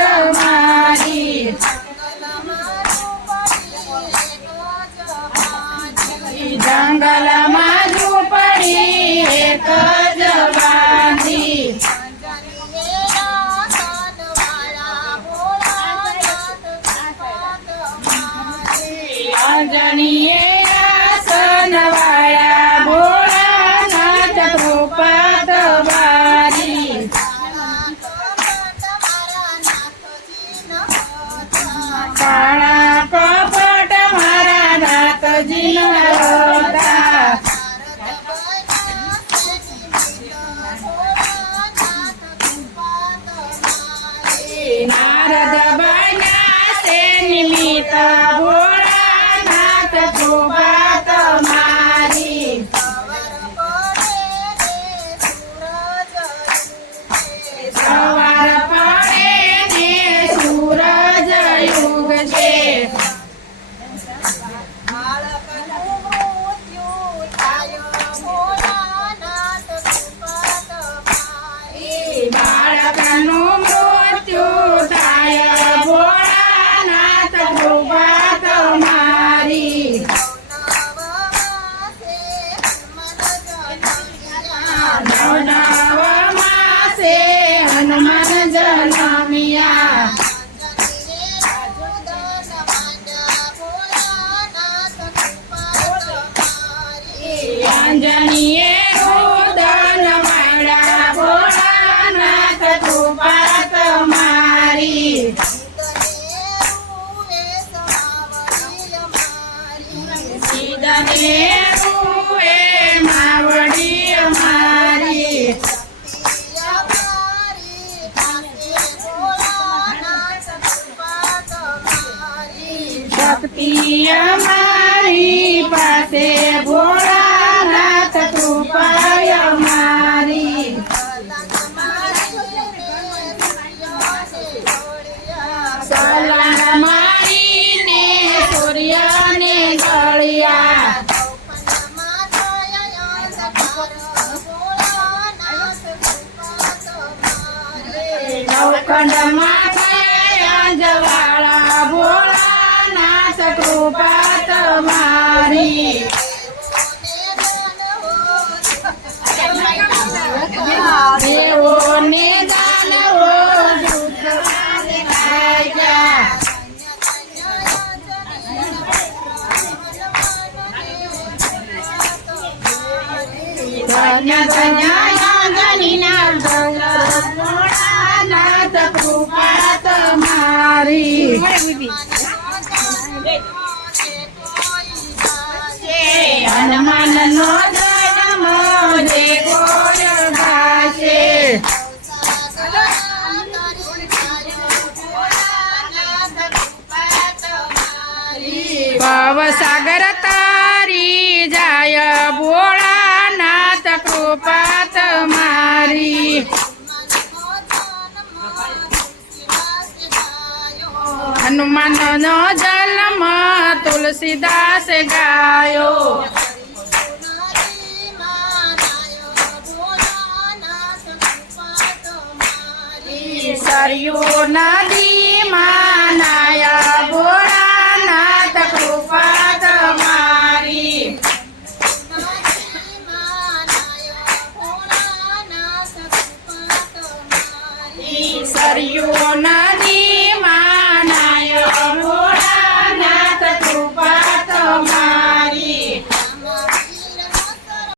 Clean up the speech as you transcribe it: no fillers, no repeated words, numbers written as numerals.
તમારી જંગલમાં ઝૂંપડી એક જ બાંધી અંજનીએ આસનવાળા ભોળાનાથ કૃપા તમારી કાળા કપટ મારા નાથજી હતા નારદ બન્યા તે નિમિત્ત ભોળાનાથ કૃપા તમારી સવાર પડે ને સૂરજ યુગ છે બાળકનું મૃત્યુ થાય ભોળાનાથ કૃપા તમારી નવ માસે હનુમાન જન્મ્યા અંજનીએ રુદન માંડ્યા ભોળાનાથ કૃપા તમારી સીધને રૂએ માવડી અમારી શક્તિ અમારી પાસે ભોળાનાથ કૃપા અમારી સલાહ મારીને સૂર્યને ગળ્યા નવખંડમાં થયા અંજવાળા ભોળાનાથ કૃપા તમારી દેવોને દાનવો દેખાયા ધન્ય ધન્ય અંજનીના ભોળાનાથ કૃપા તમારી હનુમાનનો જન્મ જે કોઈ ગાશે ભવસાગર તારી જાય ભોળાનાથ કૃપા તમારી હનુમાનનો જન્મ તુલસીદાસ ગાયો સરયુ નદીમાં નાયા ભોળાનાથ કૃપા તમારી સરયુ